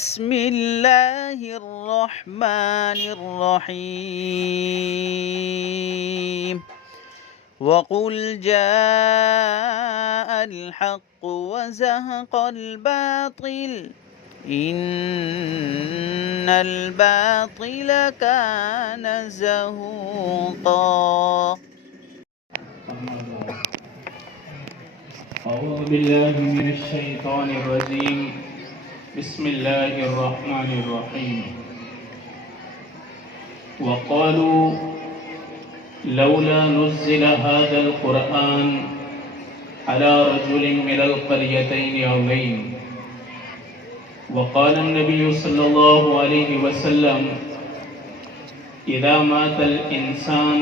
بسم الله الرحمن الرحيم وقل جاء الحق وزهق الباطل إن الباطل كان زهوقا. أعوذ بالله من الشيطان الرجيم بسم الله الرحمن الرحيم وقالوا لولا نزل هذا القرآن على رجل من القريتين عظيم وقال النبي صلى الله عليه وسلم إذا مات الإنسان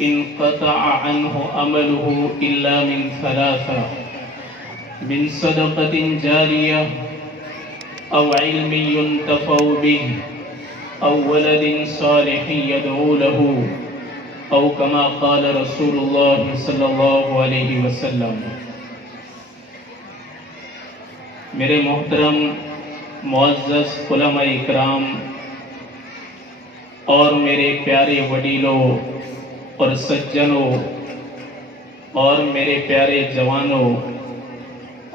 انقطع عنه عمله إلا من ثلاثة من صدقة جارية أو علم ينتفع به أو ولد صالح يدعو له أو كما قال رسول الله صلی اللہ علیہ وسلم. میرے محترم معزز علماء اکرام اور میرے پیارے وڈیلوں اور سجنوں اور میرے پیارے جوانوں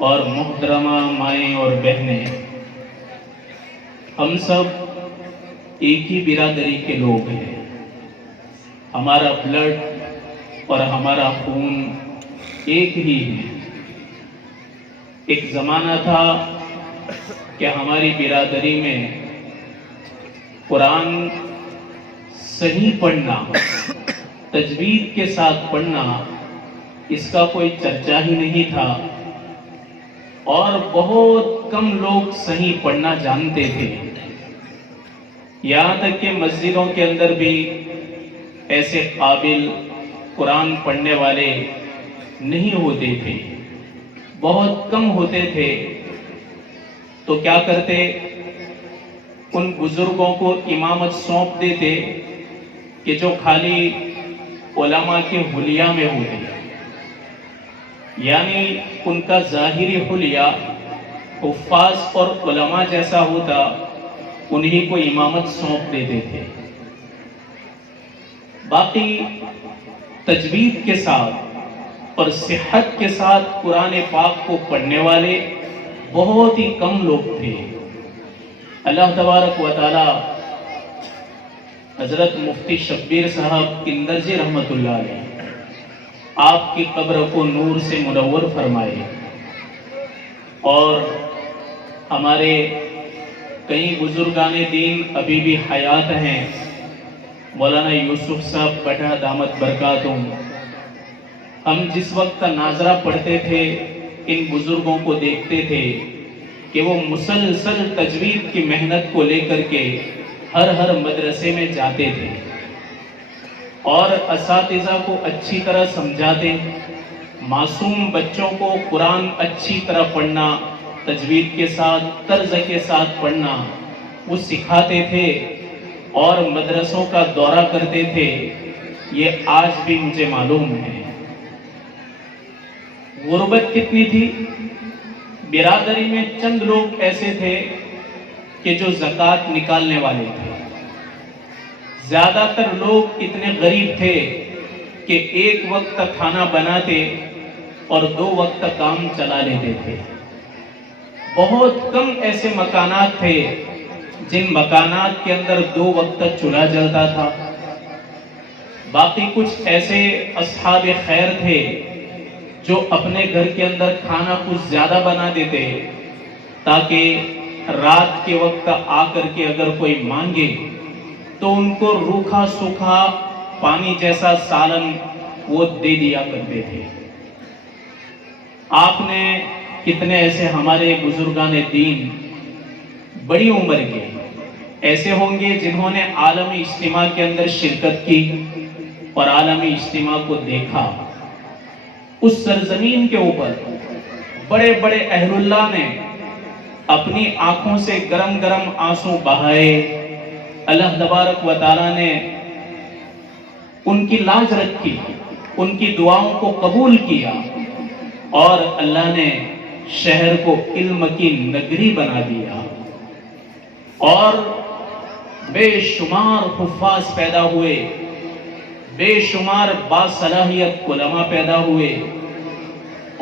اور محترمہ مائیں اور بہنیں، ہم سب ایک ہی برادری کے لوگ ہیں. ہمارا بلڈ اور ہمارا خون ایک ہی ہے. ایک زمانہ تھا کہ ہماری برادری میں قرآن صحیح پڑھنا، تجوید کے ساتھ پڑھنا، اس کا کوئی چرچا ہی نہیں تھا، اور بہت کم لوگ صحیح پڑھنا جانتے تھے. یہاں تک کہ مسجدوں کے اندر بھی ایسے قابل قرآن پڑھنے والے نہیں ہوتے تھے، بہت کم ہوتے تھے. تو کیا کرتے، ان بزرگوں کو امامت سونپ دیتے کہ جو خالی علماء کے حلیہ میں ہوتے، یعنی ان کا ظاہری حلیہ حفاظ اور علماء جیسا ہوتا، انہی کو امامت سونپ دیتے تھے. باقی تجوید کے ساتھ اور صحت کے ساتھ قرآن پاک کو پڑھنے والے بہت ہی کم لوگ تھے. اللہ تبارک و تعالی حضرت مفتی شبیر صاحب کندرجی رحمۃ اللہ علیہ آپ کی قبر کو نور سے منور فرمائے، اور ہمارے کئی بزرگان دین ابھی بھی حیات ہیں. مولانا یوسف صاحب بٹھا دامت برکاتہم، ہم جس وقت کا ناظرہ پڑھتے تھے ان بزرگوں کو دیکھتے تھے کہ وہ مسلسل تجوید کی محنت کو لے کر کے ہر مدرسے میں جاتے تھے اور اساتذہ کو اچھی طرح سمجھاتے، معصوم بچوں کو قرآن اچھی طرح پڑھنا، تجوید کے ساتھ طرز کے ساتھ پڑھنا وہ سکھاتے تھے اور مدرسوں کا دورہ کرتے تھے. یہ آج بھی مجھے معلوم ہے. غربت کتنی تھی، برادری میں چند لوگ ایسے تھے کہ جو زکوٰۃ نکالنے والے تھے. زیادہ تر لوگ اتنے غریب تھے کہ ایک وقت کا کھانا بناتے اور 2 وقت کا کام چلا لیتے تھے. بہت کم ایسے مکانات تھے جن مکانات کے اندر 2 وقت کا چولہا جلتا تھا. باقی کچھ ایسے اصحاب خیر تھے جو اپنے گھر کے اندر کھانا کچھ زیادہ بنا دیتے تاکہ رات کے وقت آ کر کے اگر کوئی مانگے تو ان کو روکھا سوکھا پانی جیسا سالن وہ دے دیا کرتے تھے. آپ نے کتنے ایسے ہمارے بزرگان دین بڑی عمر کے ایسے ہوں گے جنہوں نے عالمی اجتماع کے اندر شرکت کی اور عالمی اجتماع کو دیکھا. اس سرزمین کے اوپر بڑے بڑے اہل اللہ نے اپنی آنکھوں سے گرم گرم آنسو بہائے. اللہ تبارک و تعالیٰ نے ان کی لاج رکھی، ان کی دعاؤں کو قبول کیا اور اللہ نے شہر کو علم کی نگری بنا دیا. اور بے شمار حفاظ پیدا ہوئے، بے شمار باصلاحیت علماء پیدا ہوئے،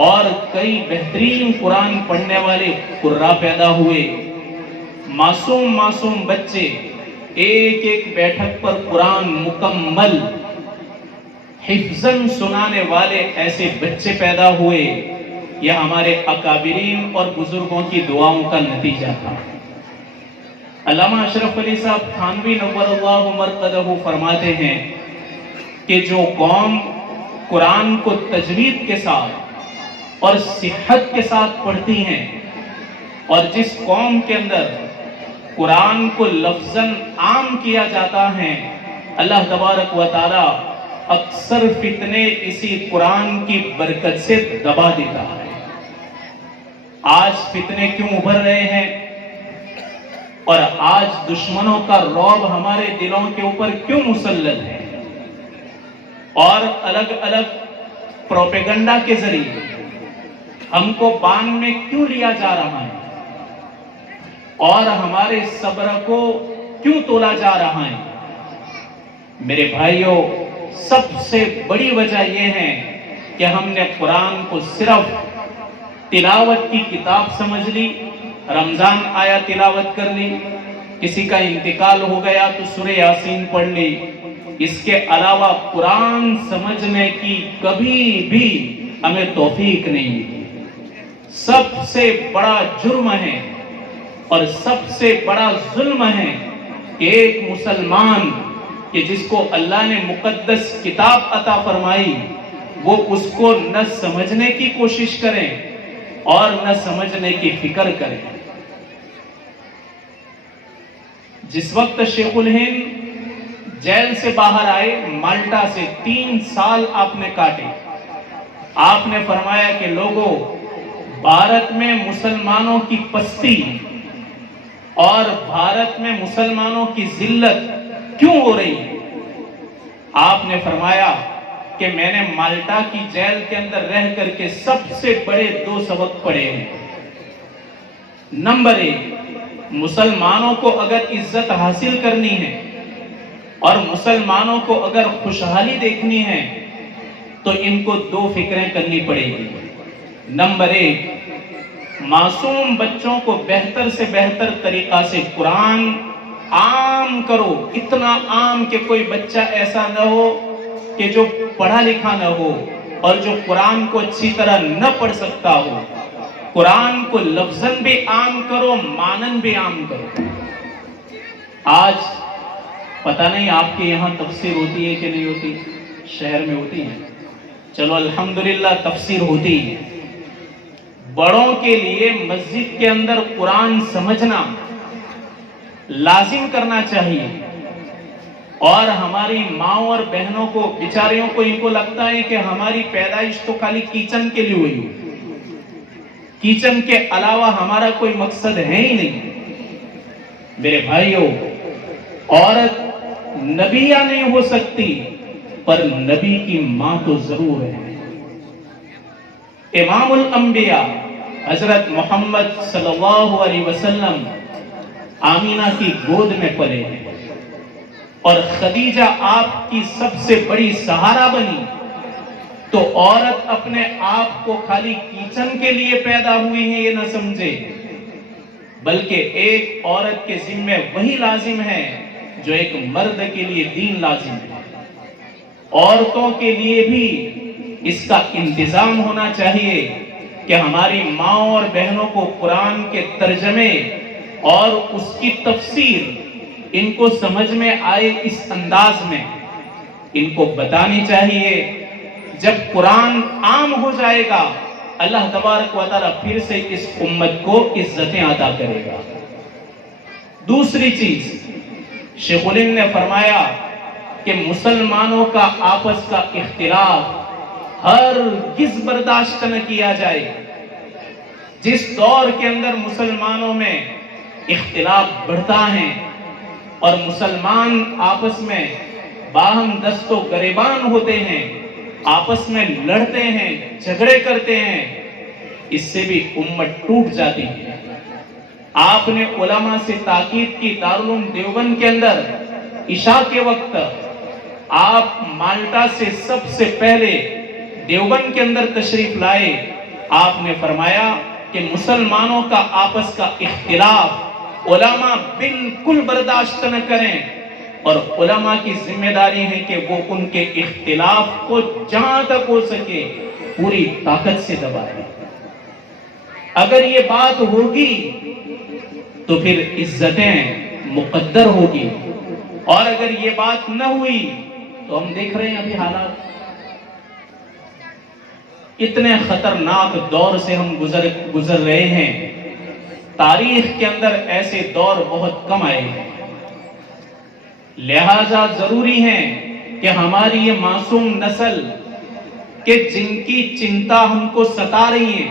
اور کئی بہترین قرآن پڑھنے والے قراء پیدا ہوئے۔ معصوم معصوم بچے ایک ایک بیٹھک پر قرآن مکمل حفظاً سنانے والے ایسے بچے پیدا ہوئے۔ یہ ہمارے اکابرین اور بزرگوں کی دعاؤں کا نتیجہ تھا۔ علامہ اشرف علی صاحب تھانوی نور اللہ مرقدہ فرماتے ہیں کہ جو قوم قرآن کو تجوید کے ساتھ اور صحت کے ساتھ پڑھتی ہیں، اور جس قوم کے اندر قرآن کو لفظاً عام کیا جاتا ہے، اللہ تبارک و تعالی اکثر فتنے اسی قرآن کی برکت سے دبا دیتا ہے۔ آج فتنے کیوں ابھر رہے ہیں اور آج دشمنوں کا رعب ہمارے دلوں کے اوپر کیوں مسلط ہے، اور الگ الگ پروپیگنڈا کے ذریعے ہم کو باندھ میں کیوں لیا جا رہا ہے، اور ہمارے صبر کو کیوں تولا جا رہا ہے؟ میرے بھائیوں، سب سے بڑی وجہ یہ ہے کہ ہم نے قرآن کو صرف تلاوت کی کتاب سمجھ لی، رمضان آیا تلاوت کر لی، کسی کا انتقال ہو گیا تو سورہ یاسین پڑھ لی، اس کے علاوہ قرآن سمجھنے کی کبھی بھی ہمیں توفیق نہیں ملی۔ سب سے بڑا جرم ہے اور سب سے بڑا ظلم ہے کہ ایک مسلمان کہ جس کو اللہ نے مقدس کتاب عطا فرمائی، وہ اس کو نہ سمجھنے کی کوشش کریں اور نہ سمجھنے کی فکر کریں۔ جس وقت شیخ الہند جیل سے باہر آئے، مالٹا سے 3 سال آپ نے کاٹے، آپ نے فرمایا کہ لوگوں، بھارت میں مسلمانوں کی پستی اور بھارت میں مسلمانوں کی ذلت کیوں ہو رہی ہے؟ آپ نے فرمایا کہ میں نے مالٹا کی جیل کے اندر رہ کر کے سب سے بڑے 2 سبق پڑھے ہیں۔ نمبر 1، مسلمانوں کو اگر عزت حاصل کرنی ہے اور مسلمانوں کو اگر خوشحالی دیکھنی ہے تو ان کو 2 فکریں کرنی پڑے گی۔ نمبر 1، معصوم بچوں کو بہتر سے بہتر طریقہ سے قرآن عام کرو، اتنا عام کہ کوئی بچہ ایسا نہ ہو کہ جو پڑھا لکھا نہ ہو اور جو قرآن کو اچھی طرح نہ پڑھ سکتا ہو۔ قرآن کو لفظاً بھی عام کرو، مانن بھی عام کرو۔ آج پتہ نہیں آپ کے یہاں تفسیر ہوتی ہے کہ نہیں ہوتی، شہر میں ہوتی ہے، چلو الحمدللہ تفسیر ہوتی ہے۔ بڑوں کے لیے مسجد کے اندر قرآن سمجھنا لازم کرنا چاہیے، اور ہماری ماں اور بہنوں کو، بیچاریوں کو، ان کو لگتا ہے کہ ہماری پیدائش تو خالی کچن کے لیے ہوئی، کچن کے علاوہ ہمارا کوئی مقصد ہے ہی نہیں۔ میرے بھائیوں، عورت نبیہ نہیں ہو سکتی پر نبی کی ماں تو ضرور ہے۔ امام الانبیاء حضرت محمد صلی اللہ علیہ وسلم آمینہ کی گود میں پلے ہیں، اور خدیجہ آپ کی سب سے بڑی سہارا بنی، تو عورت اپنے آپ کو خالی کچن کے لیے پیدا ہوئی ہے یہ نہ سمجھے، بلکہ ایک عورت کے ذمہ وہی لازم ہے جو ایک مرد کے لیے دین لازم ہے۔ عورتوں کے لیے بھی اس کا انتظام ہونا چاہیے کہ ہماری ماں اور بہنوں کو قرآن کے ترجمے اور اس کی تفسیر ان کو سمجھ میں آئے اس انداز میں ان کو بتانی چاہیے۔ جب قرآن عام ہو جائے گا، اللہ تبارک و تعالیٰ پھر سے اس امت کو عزتیں عطا کرے گا۔ دوسری چیز، شیخ الہند نے فرمایا کہ مسلمانوں کا آپس کا اختلاف ہرگز برداشت نہ کیا جائے۔ جس دور کے اندر مسلمانوں میں اختلاف بڑھتا ہے اور مسلمان آپس میں باہم دست و گریبان ہوتے ہیں، آپس میں لڑتے ہیں، جھگڑے کرتے ہیں، اس سے بھی امت ٹوٹ جاتی ہے۔ آپ نے علماء سے تاکید کی. دارالعلوم دیوبند کے اندر عشاء کے وقت آپ مالٹا سے سب سے پہلے دیوبند کے اندر تشریف لائے. آپ نے فرمایا کہ مسلمانوں کا آپس کا اختلاف علماء بالکل برداشت نہ کریں، اور علماء کی ذمہ داری ہے کہ وہ ان کے اختلاف کو جہاں تک ہو سکے پوری طاقت سے دبائیں. اگر یہ بات ہوگی تو پھر عزتیں مقدر ہوگی، اور اگر یہ بات نہ ہوئی تو ہم دیکھ رہے ہیں ابھی حالات. اتنے خطرناک دور سے ہم گزر رہے ہیں. تاریخ کے اندر ایسے دور بہت کم آئے ہیں. لہذا ضروری ہے کہ ہماری یہ معصوم نسل کہ جن کی چنتا ہم کو ستا رہی ہے،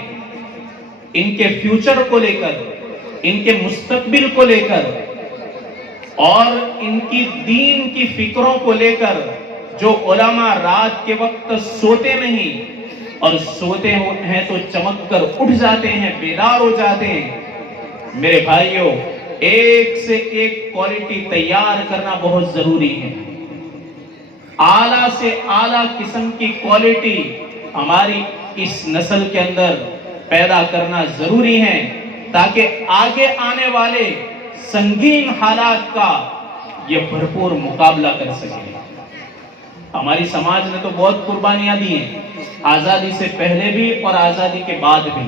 ان کے فیوچر کو لے کر، ان کے مستقبل کو لے کر، اور ان کی دین کی فکروں کو لے کر، جو علماء رات کے وقت سوتے نہیں اور سوتے ہیں تو چمک کر اٹھ جاتے ہیں، بیدار ہو جاتے ہیں. میرے بھائیوں، ایک سے ایک کوالٹی تیار کرنا بہت ضروری ہے. اعلیٰ سے اعلیٰ قسم کی کوالٹی ہماری اس نسل کے اندر پیدا کرنا ضروری ہے، تاکہ آگے آنے والے سنگین حالات کا یہ بھرپور مقابلہ کر سکے. ہماری سماج نے تو بہت قربانیاں دی ہیں، آزادی سے پہلے بھی اور آزادی کے بعد بھی.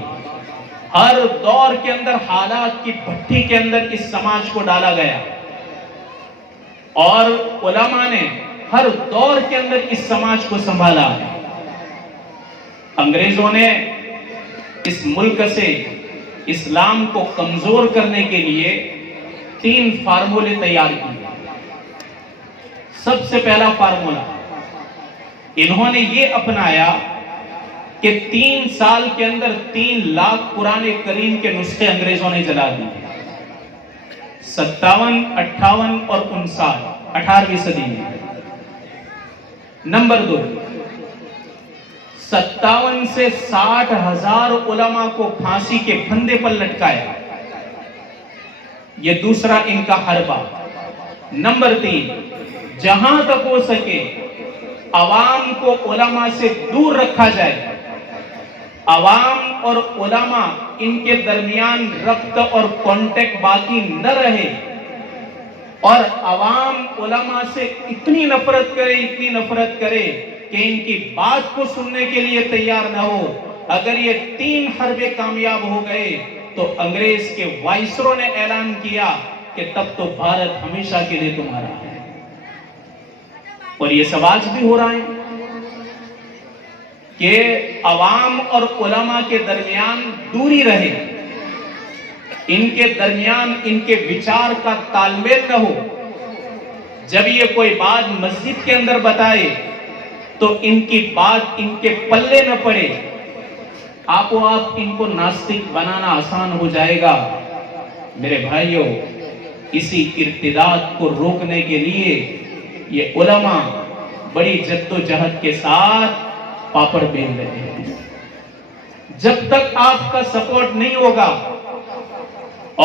ہر دور کے اندر حالات کی بھٹی کے اندر اس سماج کو ڈالا گیا، اور علماء نے ہر دور کے اندر اس سماج کو سنبھالا. انگریزوں نے اس ملک سے اسلام کو کمزور کرنے کے لیے 3 فارمولے تیار کیے. سب سے پہلا فارمولا انہوں نے یہ اپنایا کہ 3 سال کے اندر 3 لاکھ قرآن کریم کے نسخے انگریزوں نے جلا دیے. 57, 58 اور 59 18ویں صدی میں. نمبر 2، 57 سے 60 ہزار علماء کو پھانسی کے پھندے پر لٹکایا. یہ دوسرا ان کا حربہ. نمبر 3، جہاں تک ہو سکے عوام کو علماء سے دور رکھا جائے، عوام اور علماء ان کے درمیان ربط اور کانٹیکٹ باقی نہ رہے، اور عوام علماء سے اتنی نفرت کرے کہ ان کی بات کو سننے کے لیے تیار نہ ہو. اگر یہ 3 حربے کامیاب ہو گئے تو انگریز کے وائسرو نے اعلان کیا کہ تب تو بھارت ہمیشہ کے لیے تمہارا ہے. اور یہ سواج بھی ہو رہا ہے کہ عوام اور علماء کے درمیان دوری رہے، ان کے درمیان ان کے وچار کا تال میل نہ ہو. جب یہ کوئی بات مسجد کے اندر بتائے تو ان کی بات ان کے پلے نہ پڑے. آپ ان کو ناستک بنانا آسان ہو جائے گا. میرے بھائیوں، اسی ارتداد کو روکنے کے لیے یہ علماء بڑی جد و جہد کے ساتھ پاپڑ بیل رہے ہیں. جب تک آپ کا سپورٹ نہیں ہوگا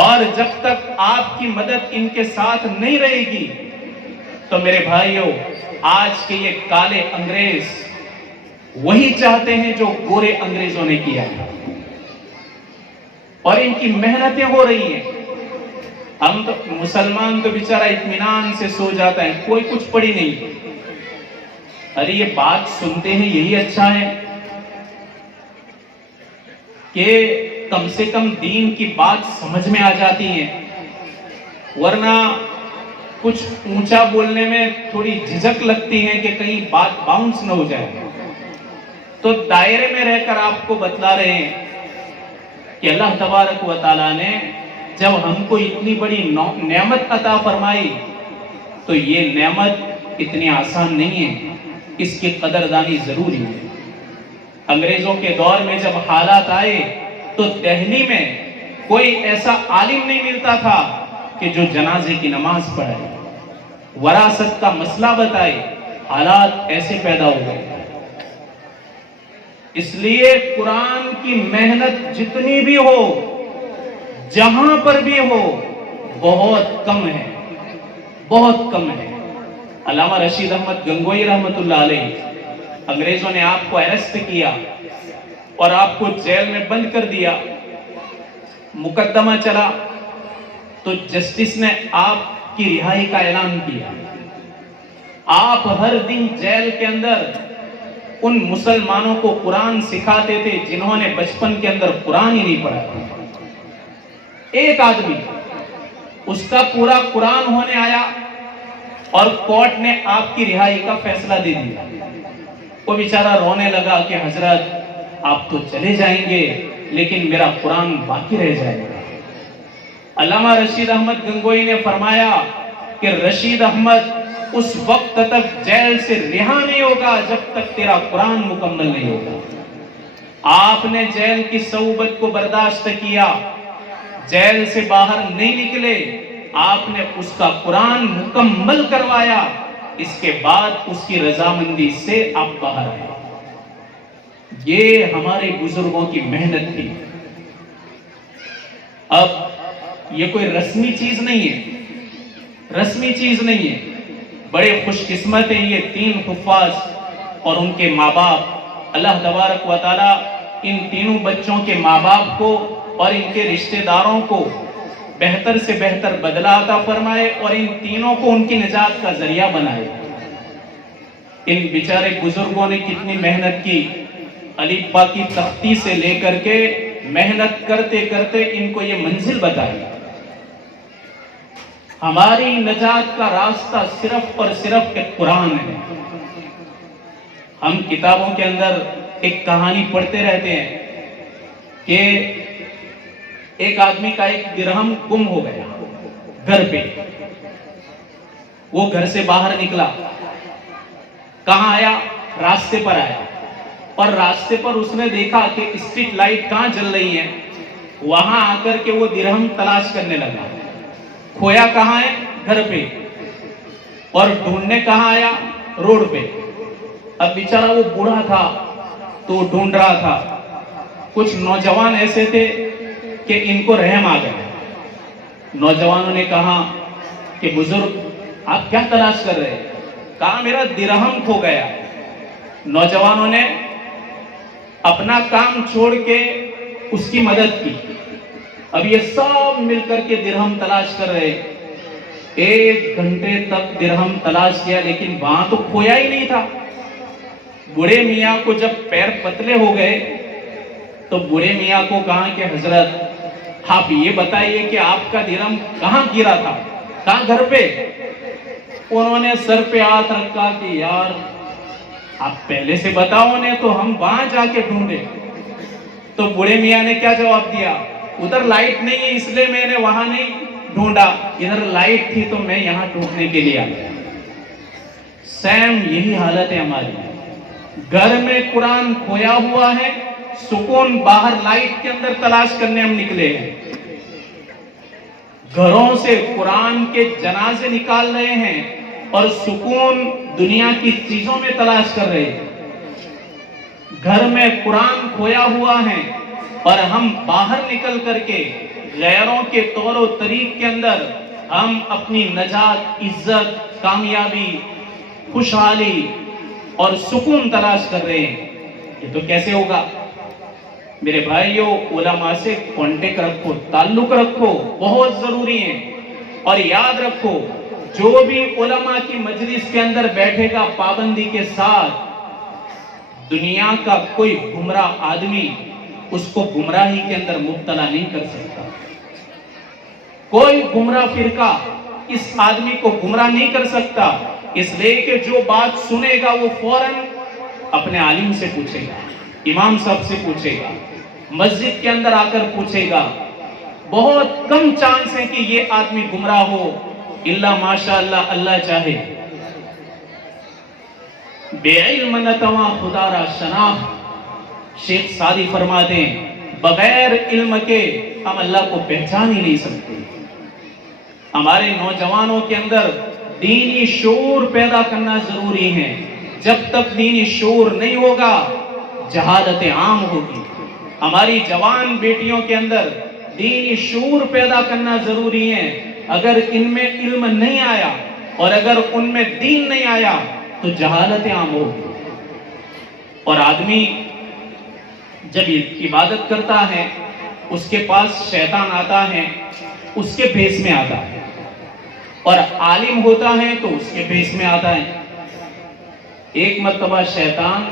اور جب تک آپ کی مدد ان کے ساتھ نہیں رہے گی تو میرے بھائیوں، آج کے یہ کالے انگریز وہی چاہتے ہیں جو گورے انگریزوں نے کیا ہے، اور ان کی محنتیں ہو رہی ہیں. ہم تو مسلمان تو بیچارہ اطمینان سے سو جاتا ہے، کوئی کچھ پڑھی نہیں. ارے یہ بات سنتے ہیں یہی اچھا ہے کہ کم سے کم دین کی بات سمجھ میں آ جاتی ہے، ورنہ کچھ اونچا بولنے میں تھوڑی جھجک لگتی ہے کہ کہیں بات باؤنس نہ ہو جائے. تو دائرے میں رہ کر آپ کو بتلا رہے ہیں کہ اللہ تبارک و تعالیٰ نے جب ہم کو اتنی بڑی نعمت عطا فرمائی تو یہ نعمت اتنی آسان نہیں ہے، اس کی قدردانی ضروری ہے. انگریزوں کے دور میں جب حالات آئے تو دہلی میں کوئی ایسا عالم نہیں ملتا تھا کہ جو جنازے کی نماز پڑھائے، وراثت کا مسئلہ بتائے. حالات ایسے پیدا ہو گئے. اس لیے قرآن کی محنت جتنی بھی ہو، جہاں پر بھی ہو بہت کم ہے، بہت کم ہے۔ علامہ رشید احمد گنگوئی رحمت اللہ علیہ، انگریزوں نے آپ کو اریسٹ کیا اور آپ کو جیل میں بند کر دیا، مقدمہ چلا تو جسٹس نے آپ کی رہائی کا اعلان کیا۔ آپ ہر دن جیل کے اندر ان مسلمانوں کو قرآن سکھاتے تھے جنہوں نے بچپن کے اندر قرآن ہی نہیں پڑھا تھا۔ ایک آدمی اس کا پورا قرآن ہونے آیا اور کورٹ نے آپ کی رہائی کا فیصلہ دے دیا۔ وہ بیچارہ رونے لگا کہ حضرت آپ تو چلے جائیں گے لیکن میرا قرآن باقی رہ جائے گا۔ علامہ رشید احمد گنگوئی نے فرمایا کہ رشید احمد اس وقت تک جیل سے رہا نہیں ہوگا جب تک تیرا قرآن مکمل نہیں ہوگا۔ آپ نے جیل کی صعوبت کو برداشت کیا، جیل سے باہر نہیں نکلے، آپ نے اس کا قرآن مکمل کروایا، اس کے بعد اس کی رضامندی سے آپ باہر آئے۔ یہ ہمارے بزرگوں کی محنت تھی۔ اب یہ کوئی رسمی چیز نہیں ہے، رسمی چیز نہیں ہے۔ بڑے خوش قسمت ہیں یہ 3 حفاظ اور ان کے ماں باپ۔ اللہ تبارک و تعالی ان تینوں بچوں کے ماں باپ کو اور ان کے رشتہ داروں کو بہتر سے بہتر بدلہ عطا فرمائے اور ان تینوں کو ان کی نجات کا ذریعہ بنائے۔ ان بیچارے بزرگوں نے کتنی محنت کی، الف با کی تختی سے لے کر کے محنت کرتے کرتے ان کو یہ منزل بتائی۔ ہماری نجات کا راستہ صرف اور صرف ایک قرآن ہے۔ ہم کتابوں کے اندر ایک کہانی پڑھتے رہتے ہیں کہ ایک آدمی کا ایک درہم گم ہو گیا گھر پہ۔ وہ گھر سے باہر نکلا، کہاں آیا؟ راستے پر آیا، اور راستے پر اس نے دیکھا کہ اسٹریٹ لائٹ کہاں جل رہی ہے، وہاں آ کر کے وہ درہم تلاش کرنے لگا۔ کھویا کہاں ہے؟ گھر پہ۔ اور ڈھونڈنے کہاں آیا؟ روڈ پہ۔ اب بیچارہ وہ بوڑھا تھا تو وہ ڈھونڈ رہا تھا۔ کچھ نوجوان ایسے تھے کہ ان کو رحم آ گیا۔ نوجوانوں نے کہا کہ بزرگ آپ کیا تلاش کر رہے ہیں؟ کہا میرا درہم کھو گیا۔ نوجوانوں نے اپنا کام چھوڑ کے اس کی مدد کی۔ اب یہ سب مل کر کے درہم تلاش کر رہے، 1 گھنٹے تک درہم تلاش کیا لیکن وہاں تو کھویا ہی نہیں تھا۔ بوڑھے میاں کو جب پیر پتلے ہو گئے تو بوڑھے میاں کو کہا کہ حضرت آپ یہ بتائیے کہ آپ کا درہم کہاں گرا تھا؟ کہاں؟ گھر پہ۔ انہوں نے سر پہ ہاتھ رکھا کہ یار آپ پہلے سے بتاؤ نے تو ہم وہاں جا کے ڈھونڈے۔ تو بوڑھے میاں نے کیا جواب دیا؟ ادھر لائٹ نہیں ہے اس لیے میں نے وہاں نہیں ڈھونڈا، ادھر لائٹ تھی تو میں یہاں ڈھونڈنے کے لیے آیا۔ سیم یہی حالت ہے ہماری۔ گھر میں قرآن کھویا ہوا ہے، سکون باہر لائٹ کے اندر تلاش کرنے ہم نکلے ہیں۔ گھروں سے قرآن کے جنازے نکال رہے ہیں اور سکون دنیا کی چیزوں میں تلاش کر رہے ہیں۔ گھر میں قرآن کھویا ہوا ہے اور ہم باہر نکل کر کے غیروں کے طور و طریق کے اندر ہم اپنی نجات، عزت، کامیابی، خوشحالی اور سکون تلاش کر رہے ہیں۔ یہ تو کیسے ہوگا؟ میرے بھائیوں، علماء سے کانٹیکٹ رکھو، تعلق رکھو، بہت ضروری ہے۔ اور یاد رکھو جو بھی علماء کی مجلس کے اندر بیٹھے گا پابندی کے ساتھ، دنیا کا کوئی گمراہ آدمی اس کو گمراہی کے اندر مبتلا نہیں کر سکتا۔ کوئی گمراہ فرقہ اس آدمی کو گمراہ نہیں کر سکتا، اس لیے کہ جو بات سنے گا وہ فوراً اپنے عالم سے پوچھے گا، امام صاحب سے پوچھے گا، مسجد کے اندر آ کر پوچھے گا۔ بہت کم چانس ہے کہ یہ آدمی گمراہ ہو، الا ماشاءاللہ اللہ چاہے۔ بے علم نتواں خدا را شناخت، شیخ سعدی فرماتے ہیں بغیر علم کے ہم اللہ کو پہچان ہی نہیں سکتے۔ ہمارے نوجوانوں کے اندر دینی شعور پیدا کرنا ضروری ہے۔ جب تک دینی شعور نہیں ہوگا جہالت عام ہوگی۔ ہماری جوان بیٹیوں کے اندر دینی شعور پیدا کرنا ضروری ہے. اگر ان میں علم نہیں آیا اور اگر ان میں دین نہیں آیا تو جہالت عام ہوگی. اور آدمی جب عبادت کرتا ہے اس کے پاس شیطان آتا ہے, اس کے بھیس میں آتا ہے, اور عالم ہوتا ہے تو اس کے بھیس میں آتا ہے. ایک مرتبہ شیطان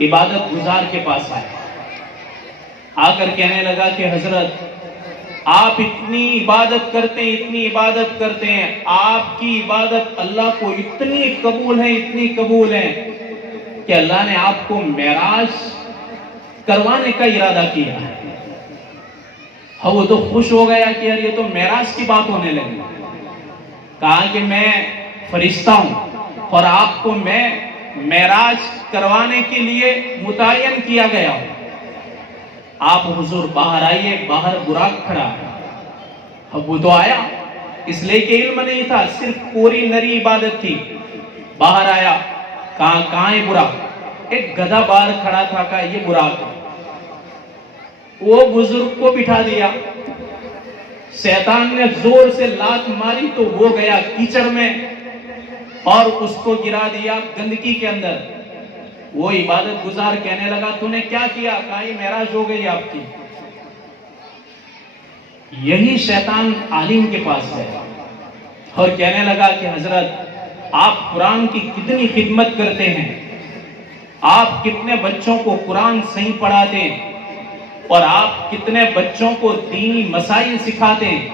عبادت گزار کے پاس آیا, آ کر کہنے لگا کہ حضرت آپ اتنی عبادت کرتے ہیں, اتنی عبادت کرتے ہیں, آپ کی عبادت اللہ کو اتنی قبول ہے, اتنی قبول ہے کہ اللہ نے آپ کو معراج کروانے کا ارادہ کیا ہے. ہاں وہ تو خوش ہو گیا کہ یار یہ تو معراج کی بات ہونے لگی. کہا کہ میں فرشتہ ہوں اور آپ کو میں معراج کروانے کے لیے متعین کیا گیا ہوں. آپ حضور باہر آئیے. باہر براق کھڑا ہے. اب وہ تو آیا, اس لیے کہ علم نہیں تھا, صرف کوری نری عبادت تھی. باہر آیا, کہاں ہے براق؟ ایک گدھا باہر کھڑا تھا, کہا یہ براق. وہ بزرگ کو بٹھا دیا. شیطان نے زور سے لات ماری تو وہ گیا کیچڑ میں اور اس کو گرا دیا گندگی کے اندر. وہ عبادت گزار کہنے لگا تو نے کیا کیا؟ کہا یہ معراج ہو گئی آپ کی. یہی شیطان عالم کے پاس گیا اور کہنے لگا کہ حضرت آپ قرآن کی کتنی خدمت کرتے ہیں, آپ کتنے بچوں کو قرآن صحیح پڑھاتے ہیں اور آپ کتنے بچوں کو دینی مسائل سکھاتے ہیں,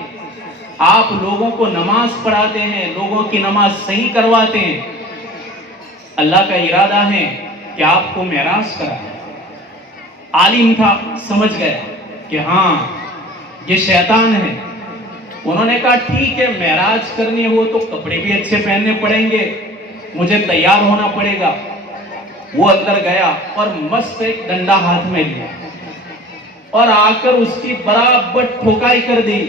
آپ لوگوں کو نماز پڑھاتے ہیں, لوگوں کی نماز صحیح کرواتے ہیں. اللہ کا ارادہ ہے کہ آپ کو معراج کرائے. عالم تھا, سمجھ گیا کہ ہاں یہ شیطان ہے. انہوں نے کہا ٹھیک ہے, معراج کرنی ہو تو کپڑے بھی اچھے پہننے پڑیں گے, مجھے تیار ہونا پڑے گا. وہ اندر گیا اور مست ایک ڈنڈا ہاتھ میں لیا اور آ کر اس کی برابر ٹھوکائی کر دی.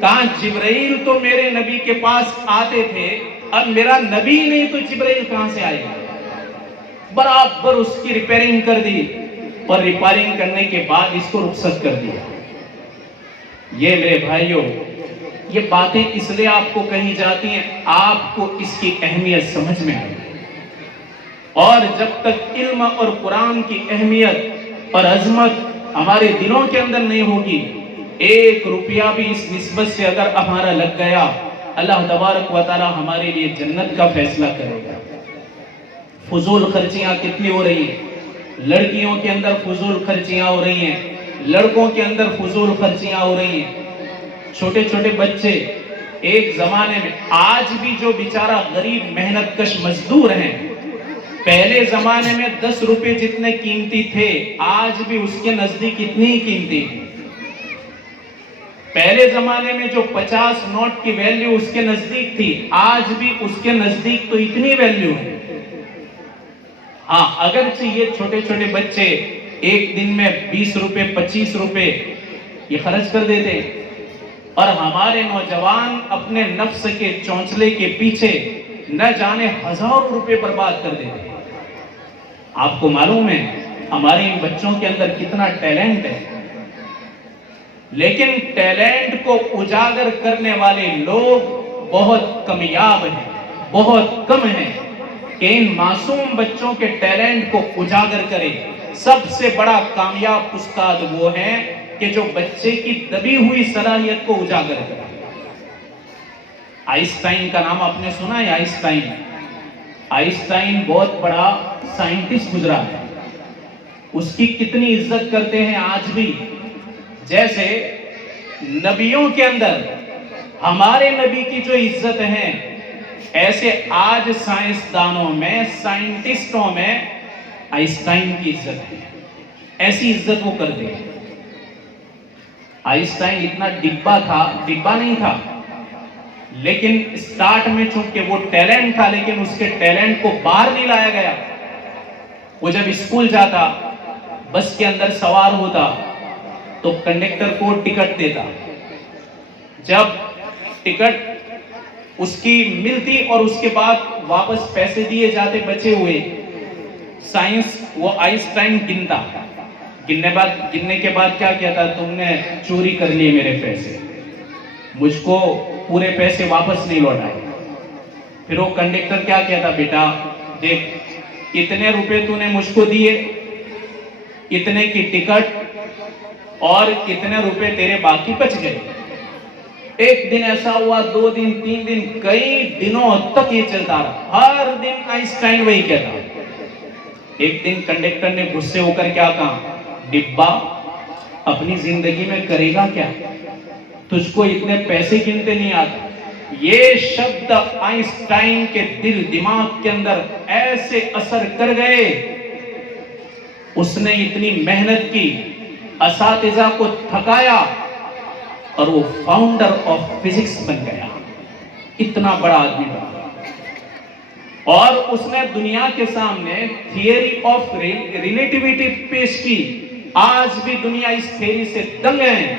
کہاں جبرائیل تو میرے نبی کے پاس آتے تھے, اب میرا نبی نہیں تو جبرائیل کہاں سے آئے گا. برابر اس کی ریپیرنگ کر دی اور ریپیرنگ کرنے کے بعد اس کو رخصت کر دیا. یہ میرے بھائیوں, یہ باتیں اس لیے آپ کو کہی جاتی ہیں آپ کو اس کی اہمیت سمجھ میں آئے. اور جب تک علم اور قرآن کی اہمیت اور عظمت ہمارے دلوں کے اندر نہیں ہوگی, ایک روپیہ بھی اس نسبت سے اگر ہمارا لگ گیا, اللہ تبارک و تعالی ہمارے لیے جنت کا فیصلہ کرے گا. فضول خرچیاں کتنی ہو رہی ہیں, لڑکیوں کے اندر فضول خرچیاں ہو رہی ہیں, لڑکوں کے اندر فضول خرچیاں ہو رہی ہیں. چھوٹے چھوٹے بچے ایک زمانے میں, آج بھی جو بیچارہ غریب محنت کش مزدور ہیں, پہلے زمانے میں 10 روپے جتنے قیمتی تھے آج بھی اس کے نزدیک اتنی ہی قیمتی. پہلے زمانے میں جو 50 نوٹ کی ویلیو اس کے نزدیک تھی آج بھی اس کے نزدیک تو اتنی ویلیو ہے. ہاں اگرچہ یہ چھوٹے چھوٹے بچے ایک دن میں 20 روپے 25 روپے یہ خرچ کر دیتے, اور ہمارے نوجوان اپنے نفس کے چونچلے کے پیچھے نہ جانے ہزاروں روپے برباد کر دیتے. آپ کو معلوم ہے ہمارے ان بچوں کے اندر کتنا ٹیلنٹ ہے, لیکن ٹیلنٹ کو اجاگر کرنے والے لوگ بہت کمیاب ہیں, بہت کم ہیں کہ ان معصوم بچوں کے ٹیلنٹ کو اجاگر کرے. سب سے بڑا کامیاب استاد وہ ہیں کہ جو بچے کی دبی ہوئی صلاحیت کو اجاگر کرے. آئنسٹائن کا نام آپ نے سنا ہے؟ آئنسٹائن بہت بڑا سائنٹسٹ گزرا ہے, اس کی کتنی عزت کرتے ہیں آج بھی. جیسے نبیوں کے اندر ہمارے نبی کی جو عزت ہے, ایسے آج سائنسدانوں میں, سائنٹسٹوں میں آئنسٹائن کی عزت ہے. ایسی عزت وہ کر دے. آئنسٹائن اتنا ڈبا نہیں تھا, لیکن اسٹارٹ میں چونکہ وہ ٹیلنٹ تھا لیکن اس کے ٹیلنٹ کو باہر نہیں لایا گیا. وہ جب اسکول جاتا, بس کے اندر سوار ہوتا تو کنڈکٹر کو ٹکٹ دیتا. جب ٹکٹ اس کی ملتی اور اس کے بعد واپس پیسے دیے جاتے بچے ہوئے, وہ آئنسٹائن گنتا گننے کے بعد کیا کیا تھا؟ تم نے چوری کر لیے میرے پیسے، مجھ کو پورے پیسے واپس نہیں لوٹائے۔ پھر وہ کنڈکٹر کیا کہتا؟ بیٹا دیکھ، اتنے روپے تو نے مجھ کو دیے، اتنے کی ٹکٹ اور اتنے روپے تیرے باقی بچ گئے۔ ایک دن ایسا ہوا، 2 دن، 3 دن، کئی دنوں تک یہ چلتا رہا، ہر دن آئنسٹائن وہی کہتا۔ ایک دن کنڈکٹر نے غصے ہو کر کیا کہا؟ ڈبا اپنی زندگی میں کرے گا کیا؟ تجھ کو اتنے پیسے گنتے نہیں آتے۔ یہ شبد آئنسٹائن کے دل دماغ کے اندر ایسے اثر کر گئے، اس نے اتنی محنت کی، اساتذہ کو تھکایا اور وہ فاؤنڈر آف فزکس بن گیا، اتنا بڑا آدمی بنا۔ اور اس نے دنیا کے سامنے تھیوری آف ریلیٹیوٹی پیش کی۔ آج بھی دنیا اس تھیوری سے دنگ ہے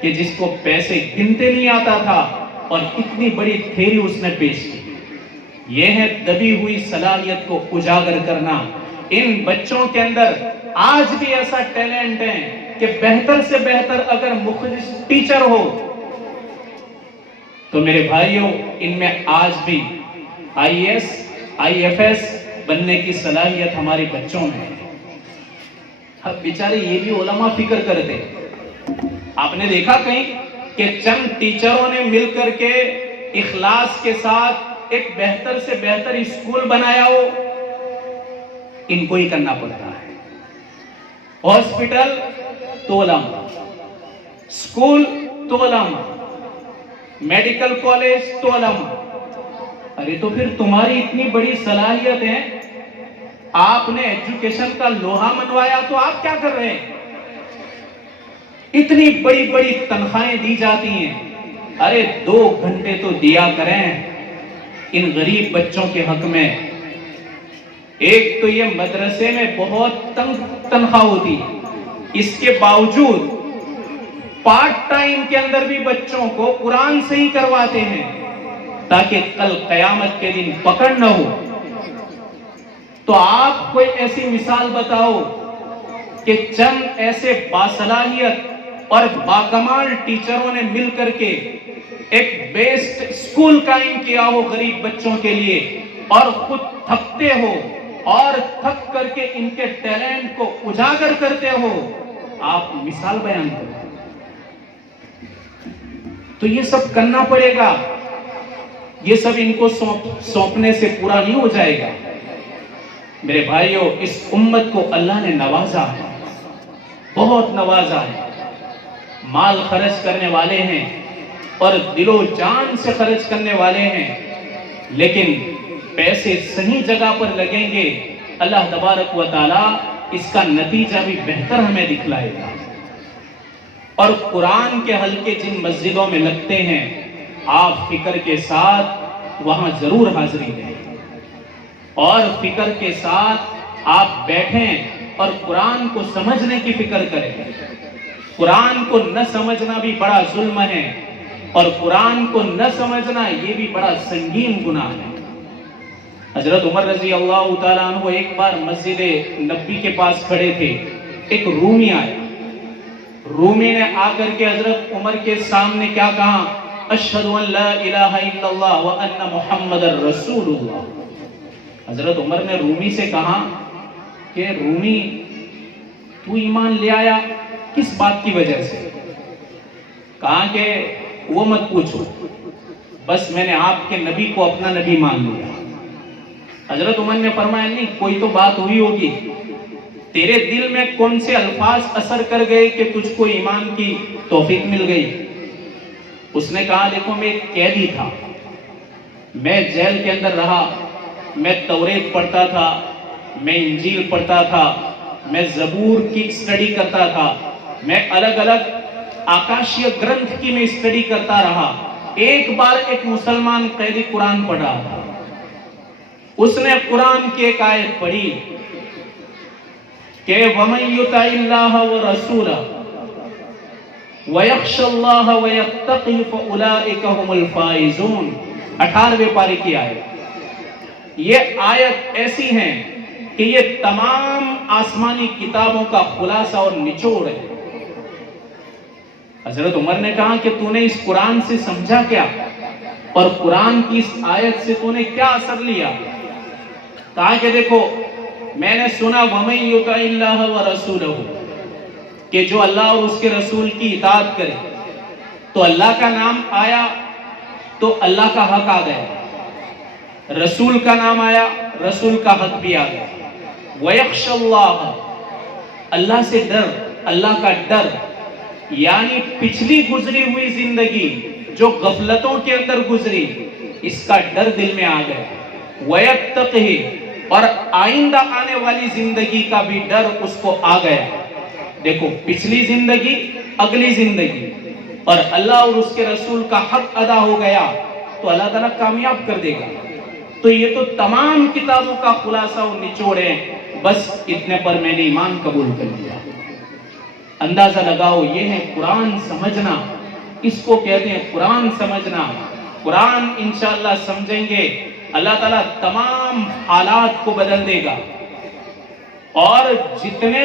کہ جس کو پیسے گنتے نہیں آتا تھا اور اتنی بڑی تھیوری اس نے پیش کی۔ یہ ہے دبی ہوئی صلاحیت کو اجاگر کرنا۔ ان بچوں کے اندر آج بھی ایسا ٹیلنٹ ہے کہ بہتر سے بہتر اگر مخلص ٹیچر ہو تو میرے بھائیوں، ان میں آج بھی IAS IFS بننے کی صلاحیت ہمارے بچوں میں ہے۔ اب بیچارے یہ بھی علماء فکر کرتے۔ آپ نے دیکھا کہیں کہ چند ٹیچروں نے مل کر کے اخلاص کے ساتھ ایک بہتر سے بہتر اسکول بنایا ہو؟ ان کو ہی کرنا پڑتا ہے۔ ہاسپٹل تو علماء، اسکول تو علماء، میڈیکل کالج تو علماء۔ ارے تو پھر تمہاری اتنی بڑی صلاحیت ہے، آپ نے ایجوکیشن کا لوہا منوایا تو آپ کیا کر رہے ہیں؟ اتنی بڑی بڑی تنخواہیں دی جاتی ہیں، ارے 2 گھنٹے تو دیا کریں ان غریب بچوں کے حق میں۔ ایک تو یہ مدرسے میں بہت تنخواہ ہوتی ہے، اس کے باوجود پارٹ ٹائم کے اندر بھی بچوں کو قرآن سے ہی کرواتے ہیں تاکہ کل قیامت کے دن پکڑ نہ ہو۔ تو آپ کوئی ایسی مثال بتاؤ کہ چند ایسے باصلاحیت اور باکمال ٹیچروں نے مل کر کے ایک بیسٹ اسکول قائم کیا ہو غریب بچوں کے لیے، اور خود تھکتے ہو اور تھک کر کے ان کے ٹیلنٹ کو اجاگر کرتے ہو۔ آپ مثال بیان کرو۔ تو یہ سب کرنا پڑے گا، یہ سب ان کو سونپنے سے پورا نہیں ہو جائے گا۔ میرے بھائیوں، اس امت کو اللہ نے نوازا ہے، بہت نوازا ہے۔ مال خرچ کرنے والے ہیں اور دل و جان سے خرچ کرنے والے ہیں، لیکن پیسے صحیح جگہ پر لگیں گے، اللہ تبارک و تعالی اس کا نتیجہ بھی بہتر ہمیں دکھلائے گا۔ اور قرآن کے حلقے جن مسجدوں میں لگتے ہیں، آپ فکر کے ساتھ وہاں ضرور حاضری دیں، اور فکر کے ساتھ آپ بیٹھیں اور قرآن کو سمجھنے کی فکر کریں۔ قرآن کو نہ سمجھنا بھی بڑا ظلم ہے، اور قرآن کو نہ سمجھنا یہ بھی بڑا سنگین گناہ ہے۔ حضرت عمر رضی اللہ تعالیٰ عنہ ایک بار مسجد نبی کے پاس کھڑے تھے، ایک رومی آیا۔ رومی نے آ کر کے حضرت عمر کے سامنے کیا کہا؟ اشہد ان لا الہ الا اللہ وان محمد رسول اللہ۔ حضرت عمر نے رومی سے کہا کہ رومی، تو ایمان لے آیا کس بات کی وجہ سے؟ کہا کہ وہ مت پوچھو، بس میں نے آپ کے نبی کو اپنا نبی مان لیا۔ حضرت عمر نے فرمایا نہیں، کوئی تو بات ہوئی ہوگی، تیرے دل میں کون سے الفاظ اثر کر گئے کہ تجھ کو ایمان کی توفیق مل گئی؟ اس نے کہا دیکھو، میں ایک قیدی تھا، میں جیل کے اندر رہا، میں توریت پڑھتا تھا، میں انجیل پڑھتا تھا، میں زبور کی اسٹڈی کرتا تھا، میں الگ الگ آکاشیہ گرنتھ کی میں اسٹڈی کرتا رہا۔ ایک بار ایک مسلمان قیدی قرآن پڑھ رہا تھا، اس نے قرآن کی ایک آیت پڑھی کہ وَمَن يُطِعِ اللَّهَ وَرَسُولَهُ وَيَخْشَ اللَّهَ وَيَتَّقِهِ فَأُولَئِكَ هُمُ الْفَائِزُونَ۔ 18ویں پارے کی آیت۔ یہ آیت ایسی ہیں کہ یہ تمام آسمانی کتابوں کا خلاصہ اور نچوڑ ہے۔ حضرت عمر نے کہا کہ تو نے اس قرآن سے سمجھا کیا، اور قرآن کی اس آیت سے تو نے کیا اثر لیا؟ کہا کہ دیکھو میں نے سنا وَمَن يُطِعِ اللَّهَ وَرَسُولَهُ، کہ جو اللہ اور اس کے رسول کی اطاعت کرے تو اللہ کا نام آیا تو اللہ کا حق آ گیا، رسول کا نام آیا رسول کا حق بھی آ گیا۔ وَيَخْشَ اللَّهَ، اللہ سے ڈر، اللہ کا ڈر، یعنی پچھلی گزری ہوئی زندگی جو غفلتوں کے اندر گزری اس کا ڈر دل میں آ گیا۔ وَيَتَّقِهِ، اور آئندہ آنے والی زندگی کا بھی ڈر اس کو آ گیا۔ دیکھو پچھلی زندگی، اگلی زندگی، اور اللہ اور اس کے رسول کا حق ادا ہو گیا تو اللہ تعالیٰ کامیاب کر دے گا۔ تو یہ تو تمام کتابوں کا خلاصہ اور نچوڑ ہے، بس اتنے پر میں نے ایمان قبول کر لیا۔ اندازہ لگاؤ، یہ ہے قرآن سمجھنا، اس کو کہتے ہیں قرآن سمجھنا۔ قرآن انشاءاللہ سمجھیں گے اللہ تعالیٰ تمام حالات کو بدل دے گا، اور جتنے